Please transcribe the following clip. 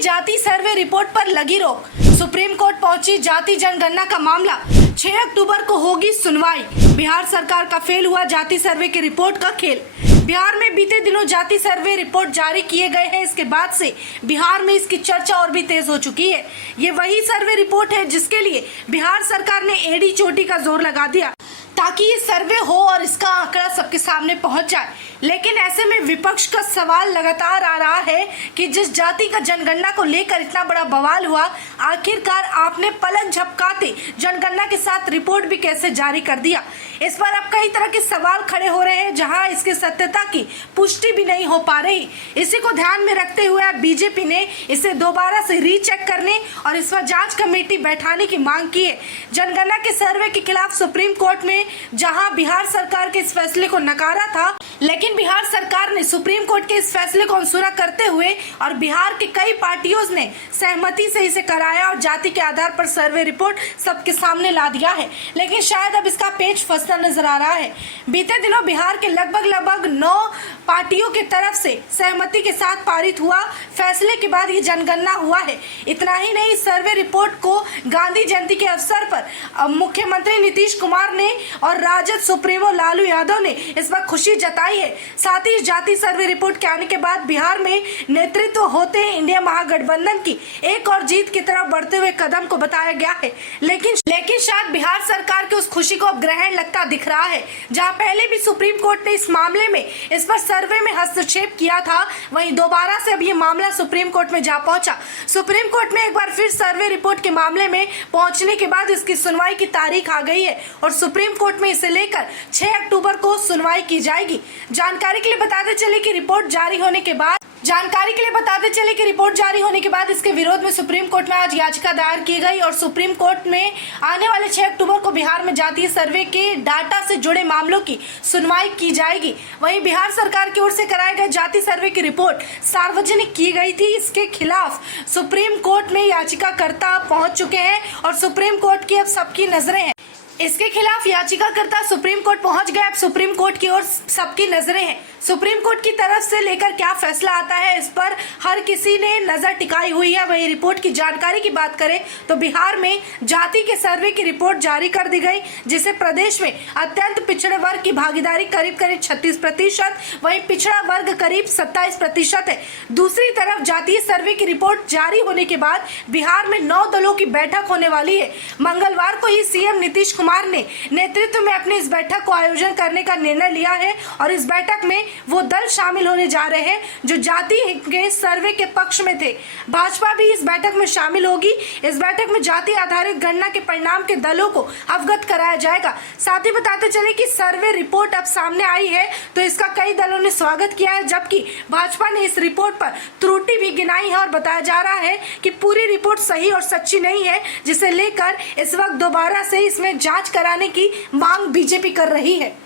जाति survey report पर लगी रोक। सुप्रीम कोर्ट पहुंची जाति जनगणना का मामला। 6 अक्टूबर को होगी सुनवाई। बिहार सरकार का फेल हुआ जाति सर्वे की रिपोर्ट का खेल। बिहार में बीते दिनों जाति सर्वे रिपोर्ट जारी किए गए हैं। इसके बाद से बिहार में इसकी चर्चा और भी तेज हो चुकी है। ये वही सर्वे रिपोर्ट है जिसके लिए बिहार सरकार ने एड़ी चोटी का जोर लगा दिया ताकि ये सर्वे हो और इसका आंकड़ा सबके सामने पहुंच जाए। लेकिन ऐसे में विपक्ष का सवाल लगातार आ रहा है कि जिस जाति का जनगणना को लेकर इतना बड़ा बवाल हुआ, आखिरकार आपने पलक झपकाते जनगणना के साथ रिपोर्ट भी कैसे जारी कर दिया। इस पर अब कई तरह के सवाल खड़े हो रहे हैं, जहां इसकी सत्यता की पुष्टि भी नहीं हो पा रही। इसी को ध्यान में रखते हुए बीजेपी ने इसे दोबारा से रीचेक करने और इस पर जांच कमेटी बैठाने की मांग की है। जनगणना के सर्वे के खिलाफ सुप्रीम कोर्ट में जहां बिहार सरकार के इस फैसले को नकारा था, लेकिन बिहार सरकार ने सुप्रीम कोर्ट के इस फैसले को अनसुना करते हुए और बिहार के कई पार्टियों ने सहमति से इसे कराया और जाति के आधार पर सर्वे रिपोर्ट सबके सामने ला दिया है। लेकिन शायद अब इसका पेच फंसता नजर आ रहा है। बीते दिनों बिहार के लगभग 9 पार्टियों की तरफ से सहमति के साथ पारित हुआ फैसले के बाद ये जनगणना हुआ है। इतना ही नहीं, सर्वे रिपोर्ट को गांधी जयंती के अवसर पर मुख्यमंत्री नीतीश कुमार ने और राजद सुप्रीमो लालू यादव ने इस पर खुशी जताई है। साथ ही जाति सर्वे रिपोर्ट के आने के बाद बिहार में नेतृत्व होते इंडिया महागठबंधन की एक और जीत की तरफ बढ़ते हुए कदम को बताया गया है। लेकिन शायद बिहार सरकार की उस खुशी को अब ग्रहण लगता दिख रहा है। जहां पहले भी सुप्रीम कोर्ट ने इस मामले में इस पर सर्वे में हस्तक्षेप किया था, वहीं दोबारा से अब ये मामला सुप्रीम कोर्ट में जा पहुंचा। सुप्रीम कोर्ट में एक बार फिर सर्वे रिपोर्ट के मामले में पहुंचने के बाद इसकी सुनवाई की तारीख आ गई है और सुप्रीम कोर्ट में इसे लेकर 6 अक्टूबर को सुनवाई की जाएगी। जानकारी के लिए बताते चले कि रिपोर्ट जारी होने के बाद इसके विरोध में सुप्रीम कोर्ट में आज याचिका दायर की गई और सुप्रीम कोर्ट में आने वाले 6 अक्टूबर को बिहार में जातीय सर्वे के डाटा से जुड़े मामलों की सुनवाई की जाएगी। वहीं बिहार सरकार की ओर से कराए गए जाति सर्वे की रिपोर्ट सार्वजनिक की गई थी। इसके खिलाफ सुप्रीम कोर्ट में याचिकाकर्ता पहुंच चुके हैं और सुप्रीम कोर्ट की अब सबकी नजरें हैं। इसके खिलाफ याचिकाकर्ता सुप्रीम कोर्ट पहुंच गए। अब सुप्रीम कोर्ट की ओर सबकी नजरें हैं। सुप्रीम कोर्ट की तरफ से लेकर क्या फैसला आता है, इस पर हर किसी ने नजर टिकाई हुई है। वही रिपोर्ट की जानकारी की बात करें तो बिहार में जाति के सर्वे की रिपोर्ट जारी कर दी गई, जिसे प्रदेश में अत्यंत पिछड़े वर्ग की भागीदारी करीब 36%, वहीं पिछड़ा वर्ग करीब 27% है। दूसरी तरफ जातीय सर्वे की रिपोर्ट जारी होने के बाद बिहार में 9 दलों की बैठक होने वाली है। मंगलवार को ही सीएम नीतीश कुमार ने नेतृत्व में अपनी इस बैठक को आयोजन करने का निर्णय लिया है और इस बैठक में वो दल शामिल होने जा रहे हैं जो जाति के सर्वे के पक्ष में थे। भाजपा भी इस बैठक में शामिल होगी। इस बैठक में जाति आधारित गणना के परिणाम के दलों को अवगत कराया जाएगा। साथ ही बताते चले कि सर्वे रिपोर्ट अब सामने आई है तो इसका कई दलों ने स्वागत किया है, जबकि भाजपा ने इस रिपोर्ट पर त्रुटि भी गिनाई है और बताया जा रहा है कि पूरी रिपोर्ट सही और सच्ची नहीं है, जिसे लेकर इस वक्त दोबारा से इसमें जांच कराने की मांग बीजेपी कर रही है।